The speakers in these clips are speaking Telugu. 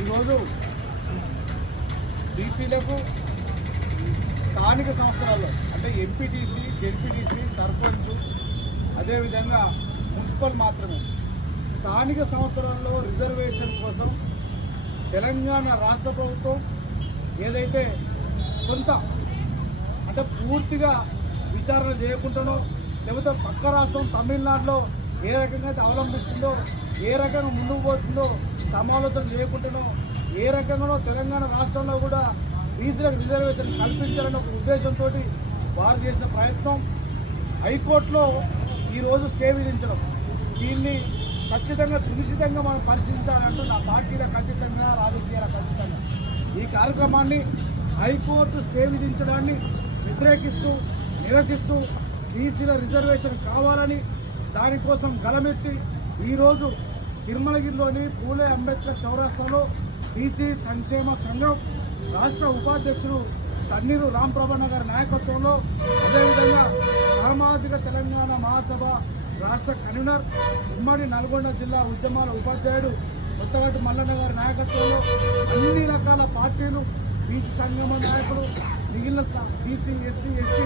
ఈరోజు బీసీలకు స్థానిక సంస్థలలో అంటే ఎంపీటీసీ జెడ్పీటీసీ సర్పంచ్ అదేవిధంగా మున్సిపల్ మాత్రమే స్థానిక సంస్థలలో రిజర్వేషన్ కోసం తెలంగాణ రాష్ట్ర ప్రభుత్వం ఏదైతే కొంత అంటే పూర్తిగా విచారణ చేయకుండానో లేకపోతే పక్క రాష్ట్రం తమిళనాడులో ఏ రకంగా అయితే అవలంబిస్తుందో ఏ రకంగా ముందుకు పోతుందో సమాలోచన చేయకుండానో ఏ రకంగానో తెలంగాణ రాష్ట్రంలో కూడా బీసీలకు రిజర్వేషన్ కల్పించాలనే ఒక ఉద్దేశంతో వారు చేసిన ప్రయత్నం. హైకోర్టులో ఈరోజు స్టే విధించడం. దీన్ని ఖచ్చితంగా సునిశ్చితంగా మనం పరిశీలించాలంటూ నా పార్టీలకు ఖచ్చితంగా రాజకీయాలకు ఖచ్చితంగా. ఈ కార్యక్రమాన్ని హైకోర్టు స్టే విధించడాన్ని వ్యతిరేకిస్తూ నిరసిస్తూ బీసీల రిజర్వేషన్ కావాలని దానికోసం గలమెత్తి ఈరోజు తిరుమలగిరిలోని పూలే అంబేద్కర్ చౌరాస్తాలో బీసీ సంక్షేమ సంఘం రాష్ట్ర ఉపాధ్యక్షుడు తన్నీరు రాంప్రభణ గారి నాయకత్వంలో అదేవిధంగా సామాజిక తెలంగాణ మహాసభ రాష్ట్ర కన్వీనర్ ఉమ్మడి నల్గొండ జిల్లా ఉద్యమాల ఉపాధ్యాయుడు కొత్తగట్టు మల్లన్న గారి నాయకత్వంలో అన్ని రకాల పార్టీలు బీసీ సంఘం నాయకులు మిగిలిన బీసీ ఎస్సీ ఎస్టీ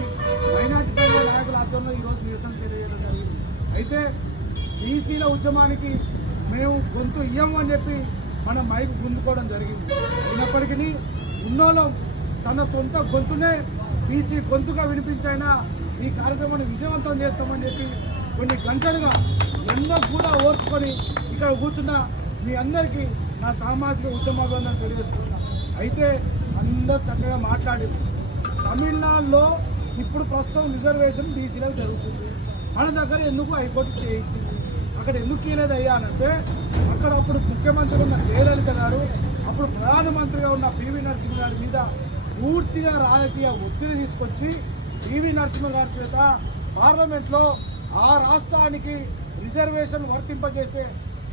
మైనార్టీ సంఘ నాయకుల ఆధ్వర్యంలో ఈరోజు నిరసన తెలియజేయడం జరిగింది అయితే బీసీల ఉద్యమానికి మేము గొంతు ఇయ్యము అని చెప్పి మన మైక్ గుంజుకోవడం జరిగింది. అయినప్పటికీ ఉన్నోళ్ళం తన సొంత గొంతునే బీసీ గొంతుగా వినిపించైనా ఈ కార్యక్రమాన్ని విజయవంతం చేస్తామని చెప్పి కొన్ని గంటలుగా ఎన్నో కూడా ఓర్చుకొని ఇక్కడ కూర్చున్న మీ అందరికీ నా సామాజిక ఉద్యమాభివందనం తెలియజేస్తున్నా. అయితే అందరూ చక్కగా మాట్లాడి తమిళనాడులో ఇప్పుడు ప్రస్తుతం రిజర్వేషన్ బీసీలకు జరుగుతుంది. మన దగ్గర ఎందుకు హైకోర్టు స్టే ఇచ్చింది? అక్కడ ఎందుకు ఇవ్వలేదు అయ్యా అంటే అక్కడ అప్పుడు ముఖ్యమంత్రి ఉన్న జయలలిత గారు అప్పుడు ప్రధానమంత్రిగా ఉన్న పివి నరసింహ గారి మీద పూర్తిగా రాజకీయ ఒత్తిడి తీసుకొచ్చి పివి నరసింహ గారి చేత పార్లమెంట్లో ఆ రాష్ట్రానికి రిజర్వేషన్ వర్తింపజేసే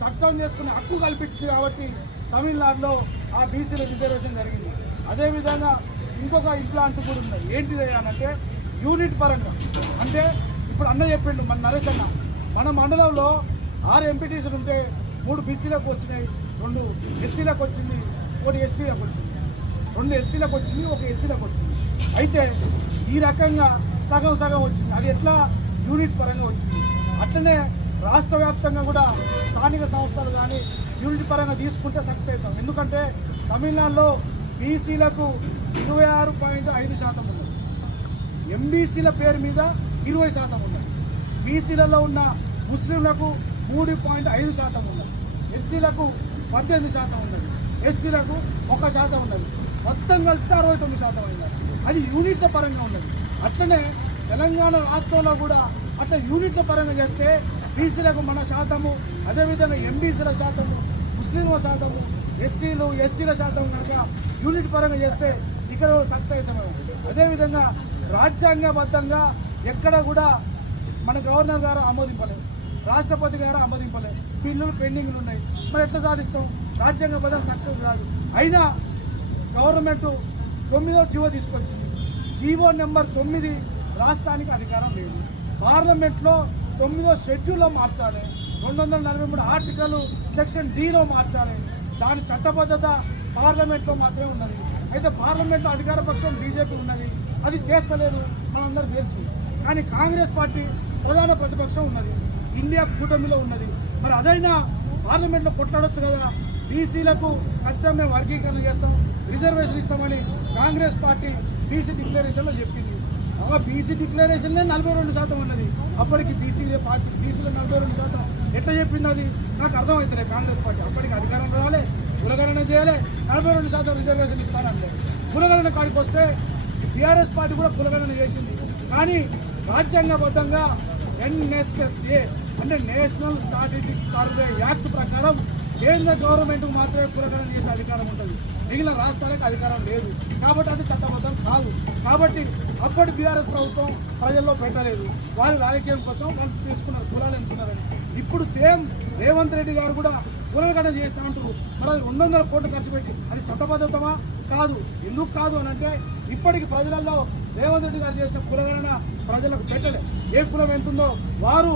చట్టం చేసుకునే హక్కు కల్పించింది కాబట్టి తమిళనాడులో ఆ బీసీల రిజర్వేషన్ జరిగింది. అదేవిధంగా ఇంకొక ఇంప్లాంట్ కూడా ఉంది. ఏంటిది అంటే యూనిట్ పరంగా. అంటే ఇప్పుడు అన్న చెప్పిండు మన నరేష్ అన్న. మన మండలంలో ఆరు ఎంపీటీసీలు ఉంటే మూడు బీసీలకు వచ్చినాయి రెండు ఎస్సీలకు వచ్చింది ఒకటి ఎస్టీలకు వచ్చింది. రెండు ఎస్టీలకు వచ్చింది ఒక ఎస్సీలకు వచ్చింది. అయితే ఈ రకంగా సగం సగం వచ్చింది. అది ఎట్లా? యూనిట్ పరంగా వచ్చింది. అట్లనే రాష్ట్ర వ్యాప్తంగా కూడా స్థానిక సంస్థలు కానీ యూనిట్ పరంగా తీసుకుంటే సక్సెస్ అవుతాం. ఎందుకంటే తమిళనాడులో బీసీలకు ఇరవై ఆరు పాయింట్ ఐదు శాతం ఉన్నది ఎంబీసీల పేరు మీద ఇరవై శాతం ఉన్నది. బీసీలలో ఉన్న ముస్లింలకు మూడు పాయింట్ ఐదు శాతం ఉన్నది. ఎస్సీలకు పద్దెనిమిది శాతం ఉన్నది. ఎస్టీలకు ఒక శాతం ఉన్నది. మొత్తం కలిపితే అరవై తొమ్మిది శాతం అయినది అది యూనిట్ల పరంగా ఉన్నది. అట్లనే తెలంగాణ రాష్ట్రంలో కూడా అట్లా యూనిట్ల పరంగా చేస్తే బీసీలకు మన శాతము అదేవిధంగా ఎంబీసీల శాతము ముస్లింల శాతము ఎస్సీలు ఎస్టీల శాతం కనుక యూనిట్ పరంగా చేస్తే ఇక్కడ సక్సెస్ అవుతాము అదేవిధంగా రాజ్యాంగబద్ధంగా ఎక్కడ కూడా మన గవర్నర్ గారు ఆమోదింపలేదు. రాష్ట్రపతి గారు ఆమోదింపలేదు. బిల్లులు పెండింగ్లు ఉన్నాయి. మరి ఎట్లా సాధిస్తాం? రాజ్యాంగబద్ధం సక్సెస్ కాదు. అయినా గవర్నమెంట్ తొమ్మిదో జీవో తీసుకొచ్చింది. జీవో నెంబర్ తొమ్మిది రాష్ట్రానికి అధికారం లేదు. పార్లమెంట్లో తొమ్మిదో షెడ్యూల్లో మార్చాలి. రెండు వందల నలభై మూడు ఆర్టికల్ సెక్షన్ డిలో మార్చాలి. దాని చట్టబద్ధత పార్లమెంట్లో మాత్రమే ఉన్నది. అయితే పార్లమెంట్లో అధికార పక్షం బీజేపీ ఉన్నది. అది చేస్తలేదు. మనందరూ తెలుసు. కానీ కాంగ్రెస్ పార్టీ ప్రధాన ప్రతిపక్షం ఉన్నది. ఇండియా కూటమిలో ఉన్నది. మరి అదైనా పార్లమెంట్లో కొట్లాడొచ్చు కదా? బీసీలకు ఖచ్చితంగా మేము వర్గీకరణ చేస్తాం రిజర్వేషన్ ఇస్తామని కాంగ్రెస్ పార్టీ బీసీ డిక్లరేషన్లో చెప్పింది. బీసీ డిక్లరేషన్లే నలభై రెండు శాతం ఉన్నది. అప్పటికి బీసీ పార్టీ బీసీలో నలభై రెండు శాతం. ఎట్లా చెప్పింది అది? నాకు అర్థమవుతుంది కాంగ్రెస్ పార్టీ. అప్పటికి అధికారం రావాలి కులగణన చేయాలి నలభై రెండు శాతం రిజర్వేషన్ ఇస్తానంటే కులగణన కాడికి వస్తే బీఆర్ఎస్ పార్టీ కూడా కులగణన చేసింది. కానీ రాజ్యాంగబద్ధంగా ఎన్ఎస్ఎస్ఏ అంటే నేషనల్ స్టాటిస్టిక్స్ సర్వే యాక్ట్ ప్రకారం కేంద్ర గవర్నమెంట్ మాత్రమే కులగణన చేసే అధికారం ఉంటుంది. మిగిలిన రాష్ట్రాలకు అధికారం లేదు. కాబట్టి అది చట్టబద్ధం కాదు. కాబట్టి అప్పటి బీఆర్ఎస్ ప్రభుత్వం ప్రజల్లో పెట్టలేదు. వారి రాజకీయం కోసం వాళ్ళు తీసుకున్నారు కులాలు ఎంచుకున్నారని. ఇప్పుడు సేమ్ రేవంత్ రెడ్డి గారు కూడా కులగణన చేసిన అంటారు మరి అది రెండు వందల కోట్లు ఖర్చు పెట్టి అది చట్టబద్ధతమా కాదు. ఎందుకు కాదు అని అంటే ఇప్పటికి ప్రజలలో రేవంత్ రెడ్డి గారు చేసిన కులగణన ప్రజలకు పెట్టలే. ఏ కులం ఎంతుందో వారు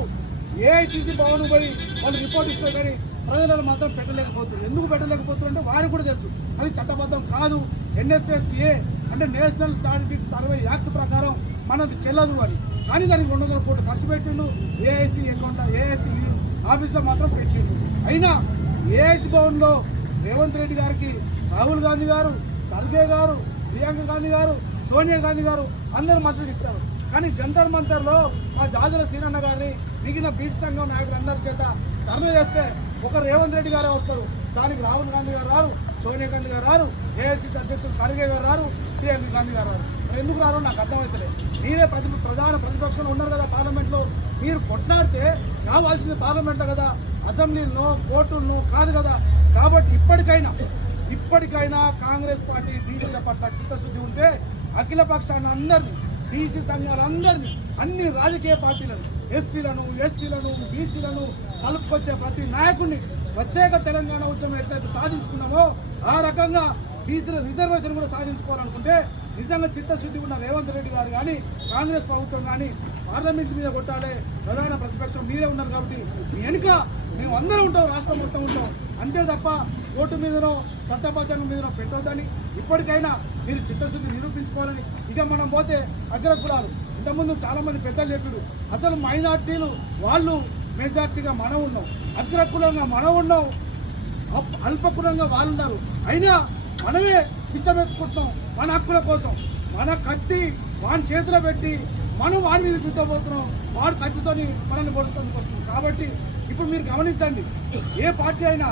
ఏఐసిసి భవన్ పోయి వాళ్ళు రిపోర్ట్ ఇస్తారు కానీ ప్రజలను మాత్రం పెట్టలేకపోతున్నారు. ఎందుకు పెట్టలేకపోతున్నారు అంటే వారికి కూడా తెలుసు. అది చట్టబద్ధం కాదు. ఎన్ఎస్ఎస్ఏ అంటే నేషనల్ స్టాటిస్టిక్స్ సర్వే యాక్ట్ ప్రకారం మనది చెల్లదు అని. కానీ దానికి రెండు వందల కోట్లు ఖర్చు పెట్టిండు. ఏఐసి అకౌంట్ ఏఐసి ఆఫీస్లో మాత్రం పెట్టిండు. అయినా ఏఐసి భవన్లో రేవంత్ రెడ్డి గారికి రాహుల్ గాంధీ గారు ఖర్గే గారు ప్రియాంక గాంధీ గారు సోనియా గాంధీ గారు అందరూ మద్దతు ఇస్తారు. కానీ జంతర్ మంతర్లో ఆ జాజుల శ్రీనన్న గారిని మిగిలిన బీసీ సంఘం నాయకులందరి చేత ధర్నా చేస్తే ఒక రేవంత్ రెడ్డి గారే వస్తారు. దానికి రాహుల్ గాంధీ గారు రారు సోనియా గాంధీ గారు రారు ఏఐసిసి అధ్యక్షుడు ఖర్గే గారు రారు ప్రియాంక గాంధీ గారు రారు. ఎందుకు రారో నాకు అర్థమవుతలే మీరే ప్రతి ప్రధాన ప్రతిపక్షంలో ఉన్నారు కదా పార్లమెంట్లో. మీరు కొట్లాడితే కావాల్సింది పార్లమెంట్లో కదా. అసెంబ్లీలో కోర్టుల్లో కాదు కదా. కాబట్టి ఇప్పటికైనా ఇప్పటికైనా కాంగ్రెస్ పార్టీ బీసీల పట్ల చిత్తశుద్ధి ఉంటే అఖిల పక్షాన్ని అందరినీ బీసీ సంఘాలందరినీ అన్ని రాజకీయ పార్టీలను ఎస్సీలను ఎస్టీలను బీసీలను కలుపుకొచ్చే ప్రతి నాయకుడిని ప్రత్యేక తెలంగాణ ఉద్యమం ఎట్లయితే సాధించుకున్నామో ఆ రకంగా బీసీల రిజర్వేషన్ కూడా సాధించుకోవాలనుకుంటే నిజంగా చిత్తశుద్ధి ఉన్న రేవంత్ రెడ్డి గారు కానీ కాంగ్రెస్ ప్రభుత్వం కానీ పార్లమెంట్ మీద కొట్టాలే ప్రధాన ప్రతిపక్షం మీరే ఉన్నారు కాబట్టి మీ వెనుక మేము అందరం ఉంటాం రాష్ట్రం మొత్తం ఉంటాం. అంతే తప్ప కోర్టు మీదనో చట్టబద్ధంగా మీదనో పెట్టొద్దని ఇప్పటికైనా మీరు చిత్తశుద్ధి నిరూపించుకోవాలని ఇక మనం పోతే అగ్రకులాలు. ఇంతకుముందు చాలామంది పెద్దలు చెప్పారు అసలు మైనార్టీలు వాళ్ళు మెజార్టీగా మనం ఉన్నాం అగ్రకులంగా మనం ఉన్నాం అప్- అల్పకులంగా వాళ్ళు ఉన్నారు. అయినా మనమే పిచ్చమెత్తుకుంటున్నాం. మన హక్కుల కోసం మన కత్తి వాని చేతిలో పెట్టి మనం వాడి మీద గుద్దబోతున్నాం. వాడు కత్తితోని మనల్ని పొడుస్తుంది వస్తుంది కాబట్టి ఇప్పుడు మీరు గమనించండి ఏ పార్టీ అయినా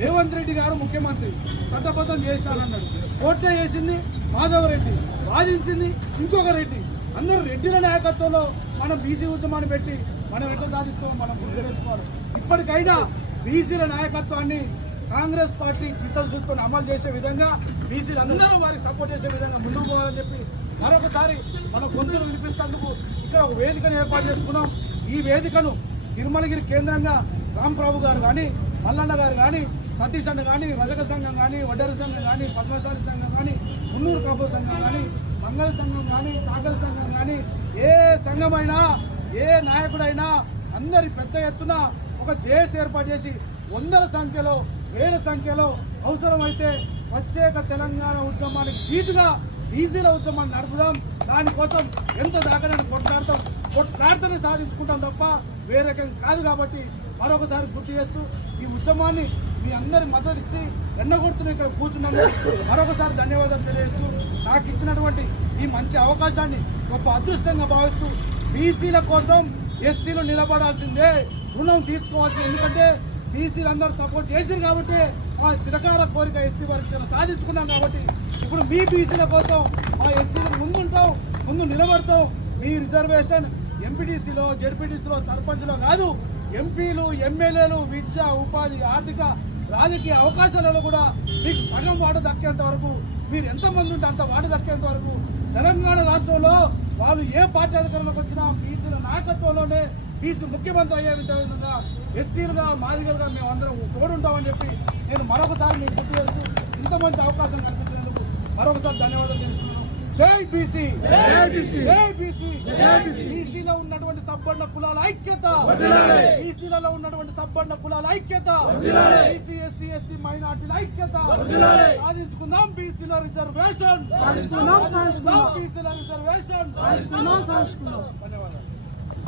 రేవంత్ రెడ్డి గారు ముఖ్యమంత్రి చట్టబద్ధం చేస్తానన్నాడు. కోర్టు చేసింది మాధవ రెడ్డి వాదించింది ఇంకొక రెడ్డి. అందరూ రెడ్డిల నాయకత్వంలో మనం బీసీ ఉద్యమాన్ని పెట్టి మనం ఎట్లా సాధిస్తామో మనం గుర్తు ఇప్పటికైనా బీసీల నాయకత్వాన్ని కాంగ్రెస్ పార్టీ చిత్తశుద్ధితో అమలు చేసే విధంగా బీసీలు అందరూ వారికి సపోర్ట్ చేసే విధంగా ముందుకు పోవాలని చెప్పి మరొకసారి మన గొంతులు వినిపిస్తేందుకు ఇక్కడ ఒక వేదికను ఏర్పాటు చేసుకున్నాం. ఈ వేదికను తిరుమలగిరి కేంద్రంగా రాంప్రభు గారు కానీ మల్లన్న గారు కానీ సతీష్ అన్న కానీ రజక సంఘం కానీ వడ్డెర సంఘం కానీ పద్మశాలి సంఘం కానీ మున్నూరు కాపు సంఘం కానీ మంగళ సంఘం కానీ చాకల సంఘం కానీ ఏ సంఘమైనా ఏ నాయకుడైనా అందరి పెద్ద ఎత్తున ఒక జేఏసీ ఏర్పాటు చేసి వందల సంఖ్యలో వేల సంఖ్యలో అవసరమైతే ప్రత్యేక తెలంగాణ ఉద్యమానికి ధీటుగా బీసీల ఉద్యమాన్ని నడుపుదాం. దానికోసం ఎంత దాకా కొట్లాడతాం. కొట్లాడితేనే సాధించుకుంటాం తప్ప వేరే రకం కాదు కాబట్టి మరొకసారి గుర్తు చేస్తూ ఈ ఉద్యమాన్ని మీ అందరి మద్దతు ఇచ్చి ఎన్నగొడుతున్న ఇక్కడ కూర్చున్నాను మరొకసారి ధన్యవాదాలు తెలియజేస్తూ నాకు ఇచ్చినటువంటి ఈ మంచి అవకాశాన్ని గొప్ప అదృష్టంగా భావిస్తూ బీసీల కోసం ఎస్సీలు నిలబడాల్సిందే రుణం తీర్చుకోవాల్సింది. ఎందుకంటే బీసీలు అందరూ సపోర్ట్ చేసింది కాబట్టి మా చిరకాల కోరిక ఎస్సీ వారికి సాధించుకున్నాం కాబట్టి ఇప్పుడు మీ బీసీల కోసం మా ఎస్సీలు ముందుంటాం ముందు నిలబడతాం. మీ రిజర్వేషన్ ఎంపీటీసీలో జెడ్పీటీసీలో సర్పంచ్లో కాదు ఎంపీలు ఎమ్మెల్యేలు విద్య ఉపాధి ఆర్థిక రాజకీయ అవకాశాలలో కూడా మీకు సగం వాట దక్కేంత వరకు మీరు ఎంతమంది ఉంటే అంత వాట దక్కేంత వరకు తెలంగాణ రాష్ట్రంలో వాళ్ళు ఏ పార్టీ అధికారంలోకి వచ్చినా బీసీల నాయకత్వంలోనే బీసీ ముఖ్యమంత్రి అయ్యే విధంగా ఎస్సీలుగా మాదిగలుగా మేము అందరం తోడుంటామని చెప్పి నేను మరొకసారి మీకు గుర్తు చేస్తూ ఇంత మంచి అవకాశం కల్పించినందుకు మరొకసారి ధన్యవాదాలు తెలుస్తున్నాను జై బీసీ జై బీసీ. జై బీసీ జై బీసీ. బీసీలో ఉన్నటువంటి సబ్బండ కులాల ఐక్యత. బీసీలలో ఉన్నటువంటి సబ్బండ కులాల ఐక్యత. బీసీ ఎస్సీ ఎస్టీ మైనార్టీల ఐక్యత. సాధించుకుందాం బీసీల రిజర్వేషన్. బీసీల రిజర్వేషన్